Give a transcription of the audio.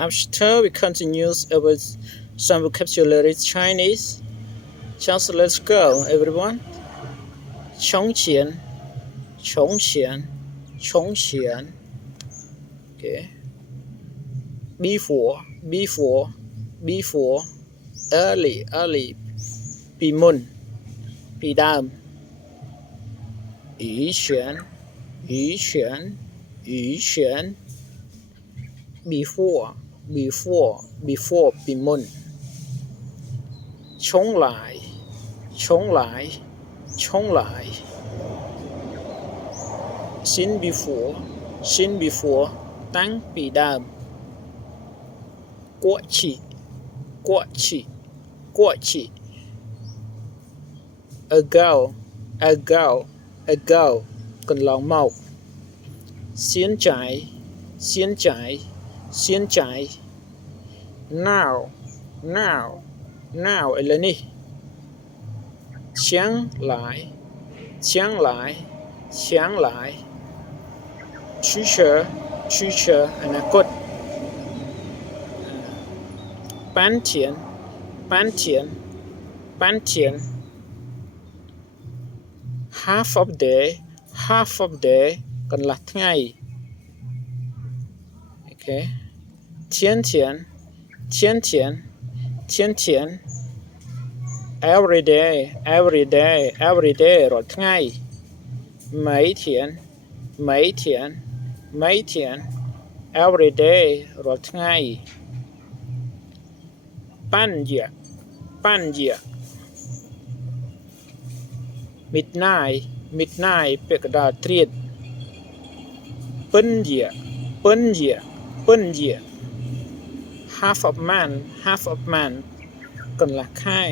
After we continue with some vocabulary Chinese, just let's go, everyone. 从前，从前，从前。Okay. Before, before, before. Early, early. ពីមុន ពីដើម 以前 以前 以前 before, before, before ពីមុន 重來 重來 重來 since before, since before តាំងពីដើម 過去 過去 過去 ago, ago, ago កន្លងមក 現在 現在 hiện tại now, now, now ឥឡូវនេះ 將來 將來 將來 future, future អនាគត bán tiền, bán tiền, bán tiền half of day, half of day កន្លះថ្ងៃ Okay. 天天 天天 天天 every day, every day, every day រាល់ថ្ងៃ每天每天每天 every day រាល់ថ្ងៃ半夜半夜 midnight, midnight ពេលកណ្ដាលត្រៀតពិនយាពិនយាពិនយា half of man, half of man កន្លះខែ